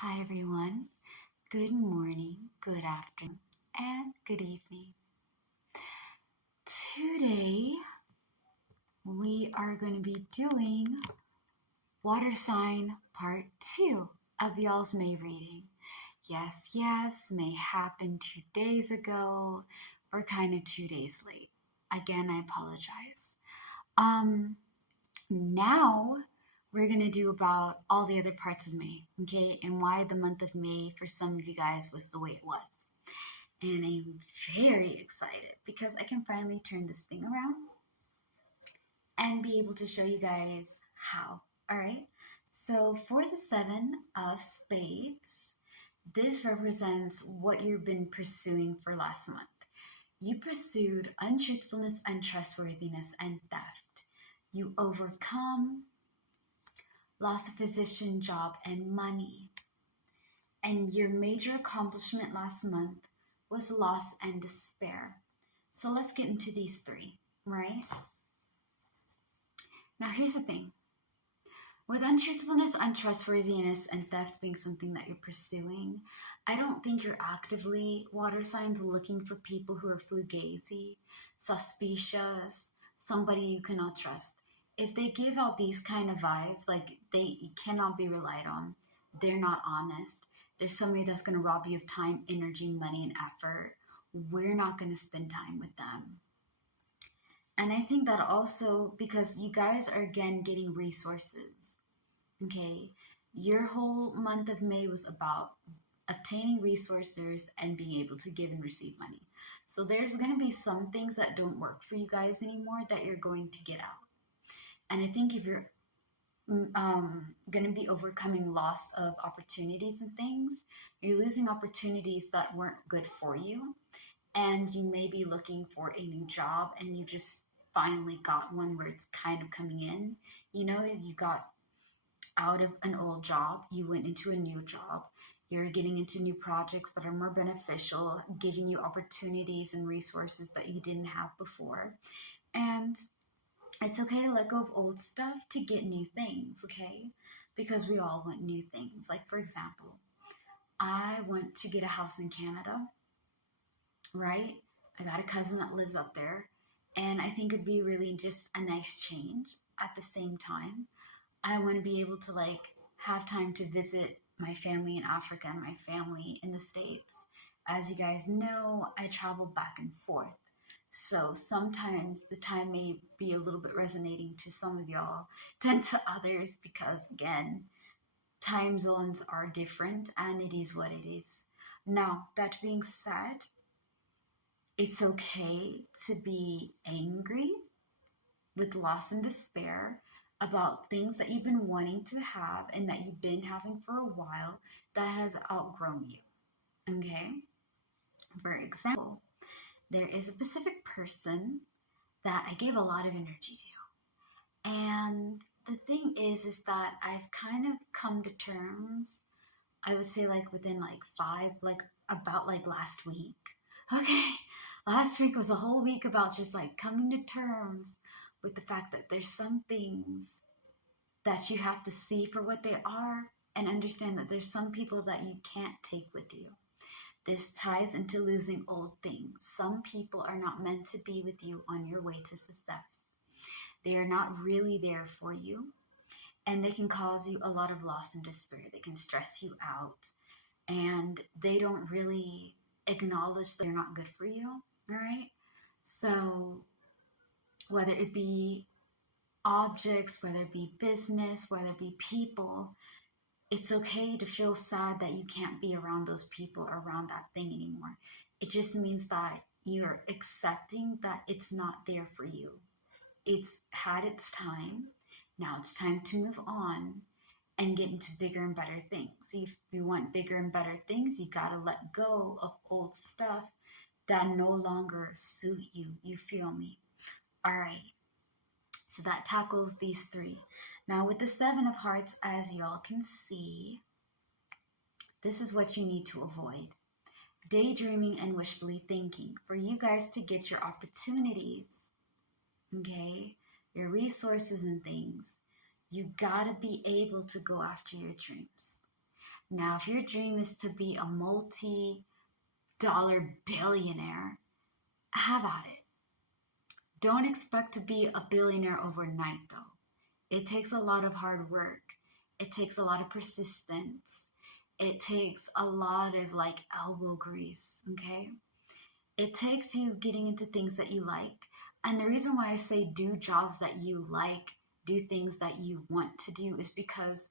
Hi everyone. Good morning, good afternoon, and good evening. Today we are going to be doing water sign part 2 of y'all's May reading. Yes, May happened 2 days ago. We're kind of 2 days late. Again, I apologize. Now we're going to do about all the other parts of May, okay? And why the month of May for some of you guys was the way it was. And I'm very excited because I can finally turn this thing around and be able to show you guys how. All right. So for the 7 of Spades, this represents what you've been pursuing for last month. You pursued untruthfulness, untrustworthiness, and theft. You overcome loss of position, job, and money. And your major accomplishment last month was loss and despair. So let's get into these 3, right? Now here's the thing. With untruthfulness, untrustworthiness, and theft being something that you're pursuing, I don't think you're actively, water signs, looking for people who are fugazi, suspicious, somebody you cannot trust. If they give out these kind of vibes, like they cannot be relied on, they're not honest, there's somebody that's going to rob you of time, energy, money, and effort, we're not going to spend time with them. And I think that also because you guys are again getting resources. Okay, your whole month of May was about obtaining resources and being able to give and receive money. So there's going to be some things that don't work for you guys anymore that you're going to get out. And I think if you're going to be overcoming loss of opportunities and things, you're losing opportunities that weren't good for you. And you may be looking for a new job and you just finally got one where it's kind of coming in. You know, you got out of an old job, you went into a new job, you're getting into new projects that are more beneficial, giving you opportunities and resources that you didn't have before. And it's okay to let go of old stuff to get new things, okay? Because we all want new things. Like, for example, I want to get a house in Canada, right? I got a cousin that lives up there, and I think it'd be really just a nice change. At the same time, I want to be able to have time to visit my family in Africa and my family in the States. As you guys know, I travel back and forth. So sometimes the time may be a little bit resonating to some of y'all than to others because, again, time zones are different and it is what it is. Now, that being said, it's okay to be angry with loss and despair about things that you've been wanting to have and that you've been having for a while that has outgrown you. Okay? For example, there is a specific person that I gave a lot of energy to. And the thing is that I've kind of come to terms, I would say within 5, about last week. Okay? Last week was a whole week about just coming to terms with the fact that there's some things that you have to see for what they are and understand that there's some people that you can't take with you. This ties into losing old things. Some people are not meant to be with you on your way to success. They are not really there for you, and they can cause you a lot of loss and despair. They can stress you out, and they don't really acknowledge that they're not good for you, right? So whether it be objects, whether it be business, whether it be people, it's okay to feel sad that you can't be around those people or around that thing anymore. It just means that you're accepting that it's not there for you. It's had its time. Now it's time to move on and get into bigger and better things. If you want bigger and better things, you gotta let go of old stuff that no longer suit you. You feel me? All right. So that tackles these 3. Now with the 7 of Hearts, as y'all can see, this is what you need to avoid. Daydreaming and wishfully thinking. For you guys to get your opportunities, okay, your resources and things, you gotta be able to go after your dreams. Now, if your dream is to be a multi-dollar billionaire, have at it. Don't expect to be a billionaire overnight, though. It takes a lot of hard work. It takes a lot of persistence. It takes a lot of like elbow grease, okay? It takes you getting into things that you like. And the reason why I say do jobs that you like, do things that you want to do, is because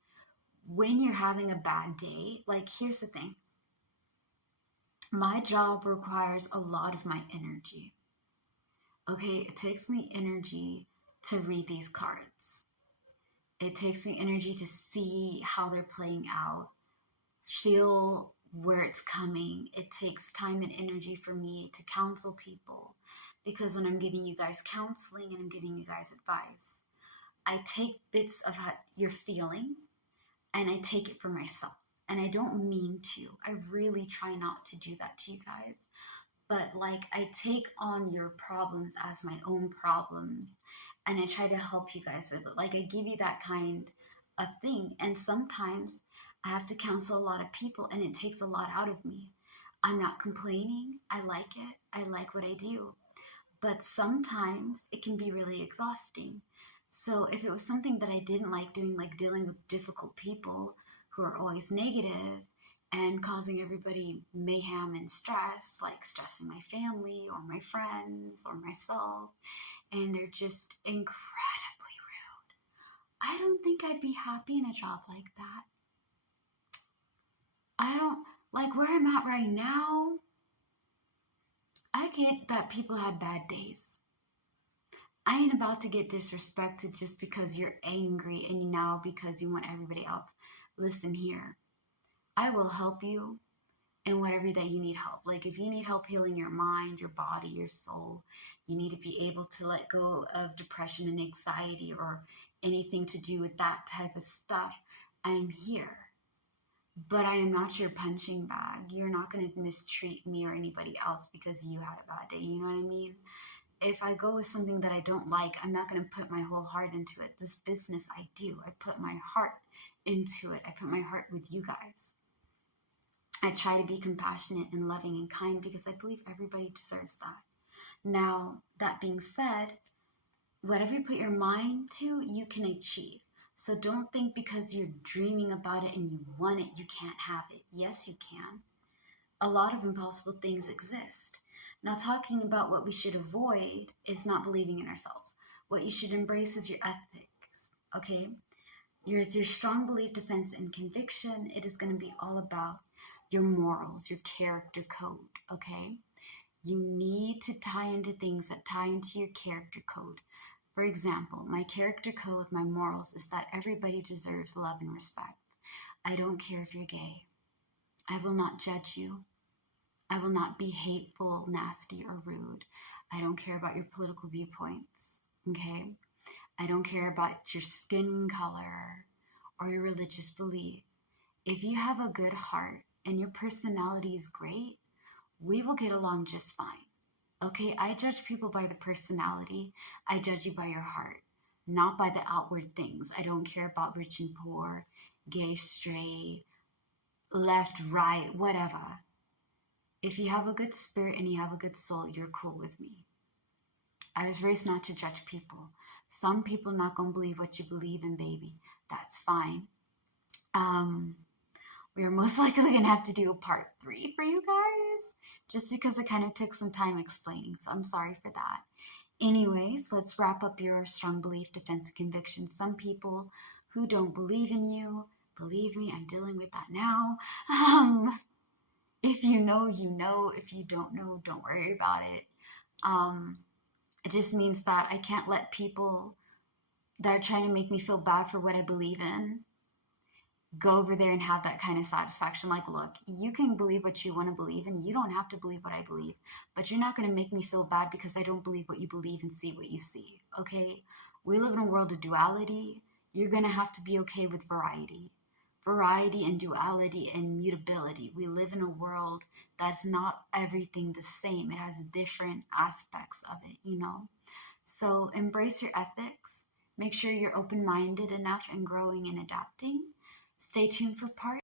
when you're having a bad day, like here's the thing. My job requires a lot of my energy. Okay, it takes me energy to read these cards. It takes me energy to see how they're playing out, feel where it's coming. It takes time and energy for me to counsel people, because when I'm giving you guys counseling and I'm giving you guys advice, I take bits of how you're feeling and I take it for myself. And I don't mean to. I really try not to do that to you guys. But like I take on your problems as my own problems and I try to help you guys with it. Like I give you that kind of thing. And sometimes I have to counsel a lot of people and it takes a lot out of me. I'm not complaining. I like it. I like what I do. But sometimes it can be really exhausting. So if it was something that I didn't like doing, like dealing with difficult people who are always negative and causing everybody mayhem and stress, like stressing my family or my friends or myself, and they're just incredibly rude, I don't think I'd be happy in a job like that. I don't, like where I'm at right now, I get that people have bad days. I ain't about to get disrespected just because you're angry and now because you want everybody else. Listen here, I will help you in whatever that you need help. Like if you need help healing your mind, your body, your soul, you need to be able to let go of depression and anxiety or anything to do with that type of stuff, I'm here. But I am not your punching bag. You're not going to mistreat me or anybody else because you had a bad day. You know what I mean? If I go with something that I don't like, I'm not going to put my whole heart into it. This business I do. I put my heart into it. I put my heart with you guys. I try to be compassionate and loving and kind because I believe everybody deserves that. Now, that being said, whatever you put your mind to, you can achieve. So don't think because you're dreaming about it and you want it, you can't have it. Yes, you can. A lot of impossible things exist. Now, talking about what we should avoid is not believing in ourselves. What you should embrace is your ethics, okay? Your strong belief, defense, and conviction. It is going to be all about your morals, your character code, okay? You need to tie into things that tie into your character code. For example, my character code, my morals, is that everybody deserves love and respect. I don't care if you're gay. I will not judge you. I will not be hateful, nasty, or rude. I don't care about your political viewpoints, okay? I don't care about your skin color or your religious belief. If you have a good heart and your personality is great, we will get along just fine. Okay, I judge people by the personality. I judge you by your heart, not by the outward things. I don't care about rich and poor, gay, straight, left, right, whatever. If you have a good spirit and you have a good soul, you're cool with me. I was raised not to judge people. Some people not gonna believe what you believe in, baby. That's fine. We are most likely gonna have to do a part 3 for you guys, just because it kind of took some time explaining, so I'm sorry for that. Anyways, let's wrap up your strong belief, defense, and conviction. Some people who don't believe in you, believe me, I'm dealing with that now. If you know, you know. If you don't know, don't worry about it. It just means that I can't let people that are trying to make me feel bad for what I believe in go over there and have that kind of satisfaction. Like, look, you can believe what you want to believe in. You don't have to believe what I believe, but you're not going to make me feel bad because I don't believe what you believe and see what you see, okay? We live in a world of duality. You're going to have to be okay with variety. Variety and duality and mutability. We live in a world that's not everything the same. It has different aspects of it, you know? So embrace your ethics. Make sure you're open-minded enough and growing and adapting. Stay tuned for part